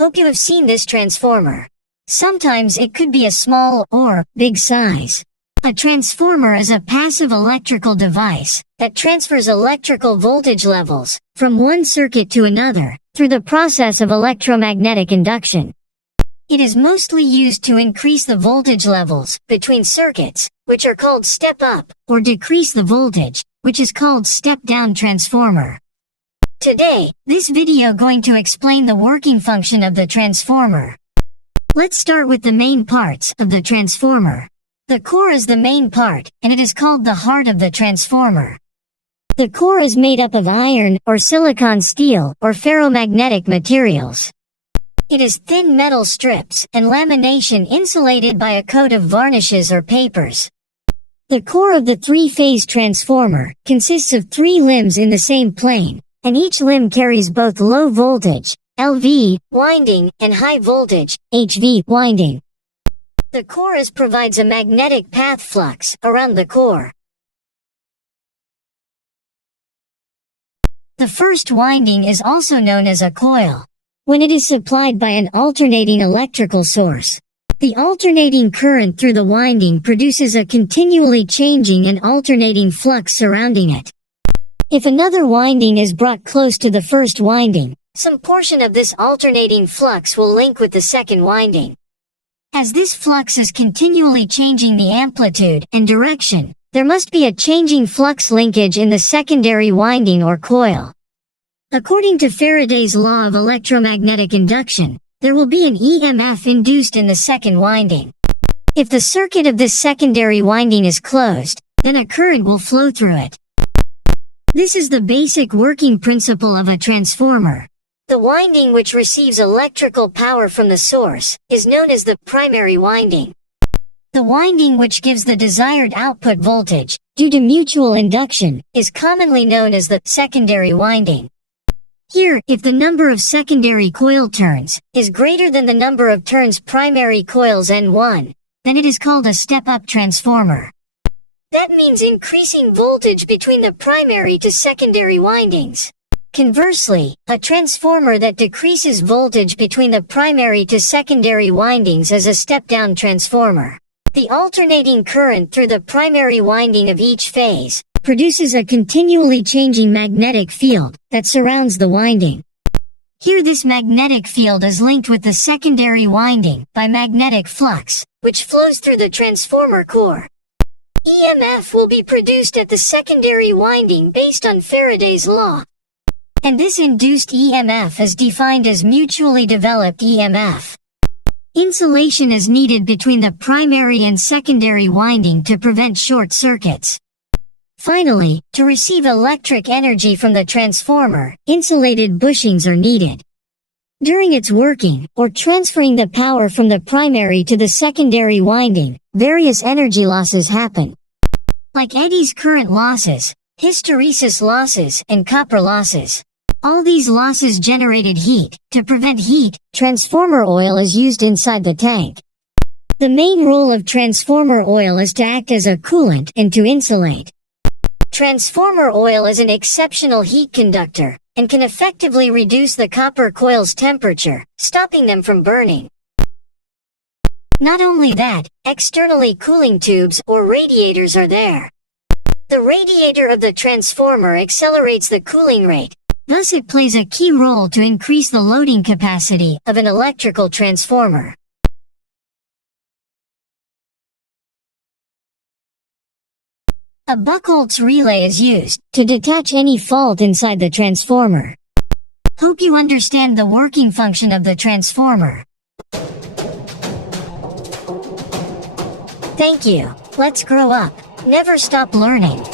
Hope you have seen this transformer. Sometimes it could be a small or big size. A transformer is a passive electrical device that transfers electrical voltage levels from one circuit to another through the process of electromagnetic induction. It is mostly used to increase the voltage levels between circuits, which are called step-up, or decrease the voltage, which is called step-down transformer. Today, this video going to explain the working function of the transformer. Let's start with the main parts of the transformer. The core is the main part, and it is called the heart of the transformer. The core is made up of iron, or silicon steel, or ferromagnetic materials. It is thin metal strips and lamination insulated by a coat of varnishes or papers. The core of the three-phase transformer consists of three limbs in the same plane, and each limb carries both low voltage, LV, winding, and high voltage, HV, winding. The core provides a magnetic path flux around the core. The first winding is also known as a coil. When it is supplied by an alternating electrical source, the alternating current through the winding produces a continually changing and alternating flux surrounding it. If another winding is brought close to the first winding, some portion of this alternating flux will link with the second winding. As this flux is continually changing the amplitude and direction, there must be a changing flux linkage in the secondary winding or coil. According to Faraday's law of electromagnetic induction, there will be an EMF induced in the second winding. If the circuit of this secondary winding is closed, then a current will flow through it. This is the basic working principle of a transformer. The winding which receives electrical power from the source is known as the primary winding. The winding which gives the desired output voltage, due to mutual induction, is commonly known as the secondary winding. Here, if the number of secondary coil turns is greater than the number of turns primary coils N1, then it is called a step-up transformer. That means increasing voltage between the primary to secondary windings. Conversely, a transformer that decreases voltage between the primary to secondary windings is a step-down transformer. The alternating current through the primary winding of each phase produces a continually changing magnetic field that surrounds the winding. Here this magnetic field is linked with the secondary winding by magnetic flux, which flows through the transformer core. EMF will be produced at the secondary winding based on Faraday's law. And this induced EMF is defined as mutually developed EMF. Insulation is needed between the primary and secondary winding to prevent short circuits. Finally, to receive electric energy from the transformer, insulated bushings are needed. During its working, or transferring the power from the primary to the secondary winding, various energy losses happen. Like eddies current losses, hysteresis losses, and copper losses. All these losses generated heat. To prevent heat, transformer oil is used inside the tank. The main role of transformer oil is to act as a coolant and to insulate. Transformer oil is an exceptional heat conductor, and can effectively reduce the copper coil's temperature, stopping them from burning. Not only that, externally cooling tubes or radiators are there. The radiator of the transformer accelerates the cooling rate, thus it plays a key role to increase the loading capacity of an electrical transformer. A Buchholz relay is used to detach any fault inside the transformer. Hope you understand the working function of the transformer. Thank you. Let's grow up. Never stop learning.